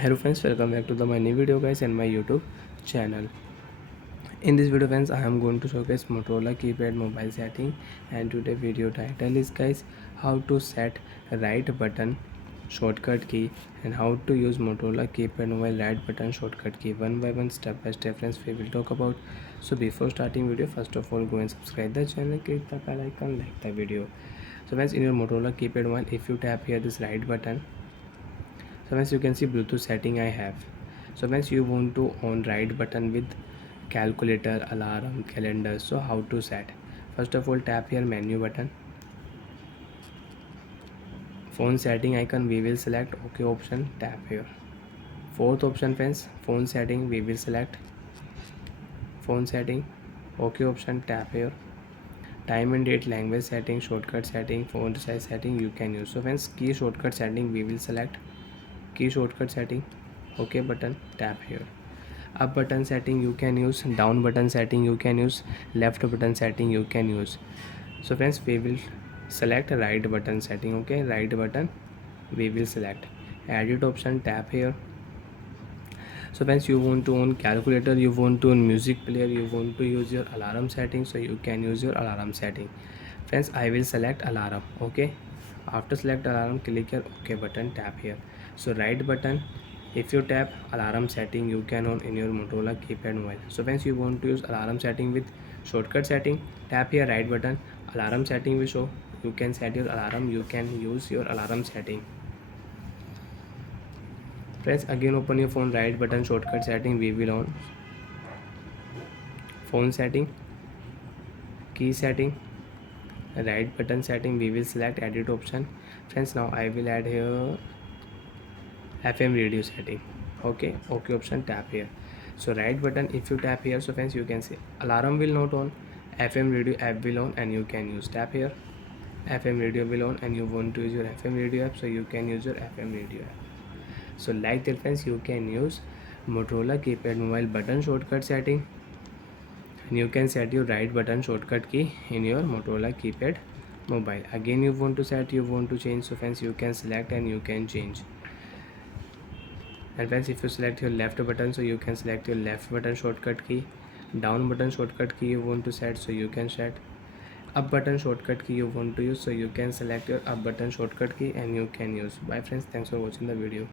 Hello friends, welcome back to my new video guys and my YouTube channel. In this video friends, I am going to showcase Motorola keypad mobile setting, and today video title is guys how to set right button shortcut key and how to use Motorola keypad mobile right button shortcut key one by one, step by step friends we will talk about. So before starting video, first of all go and subscribe the channel, click the bell icon, like the video. So friends, in your Motorola keypad mobile, if you tap here this right button, so once you can see Bluetooth setting I have. So once you want to on right button with calculator, alarm, calendar, so how to set? First of all, tap here menu button, phone setting icon, we will select OK option, tap here. Fourth option friends, phone setting, we will select phone setting, OK option, tap here. Time and date, language setting, shortcut setting, phone size setting you can use. So friends, key shortcut setting we will select key shortcut setting, OK button, tap here. Up button setting you can use, down button setting you can use, left button setting you can use. So friends, we will select right button setting. Okay, right button we will select. Edit option, tap here. So friends, you want to on calculator, you want to on music player, you want to use your alarm setting, so you can use your alarm setting. Friends, I will select alarm. Okay, after select alarm, click your OK button, tap here. So right button, if you tap alarm setting you can on in your Motorola keypad mobile. So friends, you want to use alarm setting with shortcut setting, tap here right button, alarm setting will show. You can set your alarm, you can use your alarm setting. Press again, open your phone, right button shortcut setting we will on. Phone setting, key setting, right button setting we will select, edit option. Friends, now I will add here FM radio setting. Okay, OK option, tap here. So right button if you tap here, so friends you can see alarm will not on, FM radio app will on, and you can use, tap here. FM radio will on and you want to use your FM radio app, so you can use your FM radio app. So like that friends, you can use Motorola keypad mobile button shortcut setting, and you can set your right button shortcut key in your Motorola keypad mobile. Again you want to set, you want to change, so friends you can select and you can change. And friends, if you select your left button, so you can select your left button shortcut key. Down button shortcut key you want to set, so you can set. Up button shortcut key you want to use, so you can select your up button shortcut key and you can use. Bye friends, thanks for watching the video.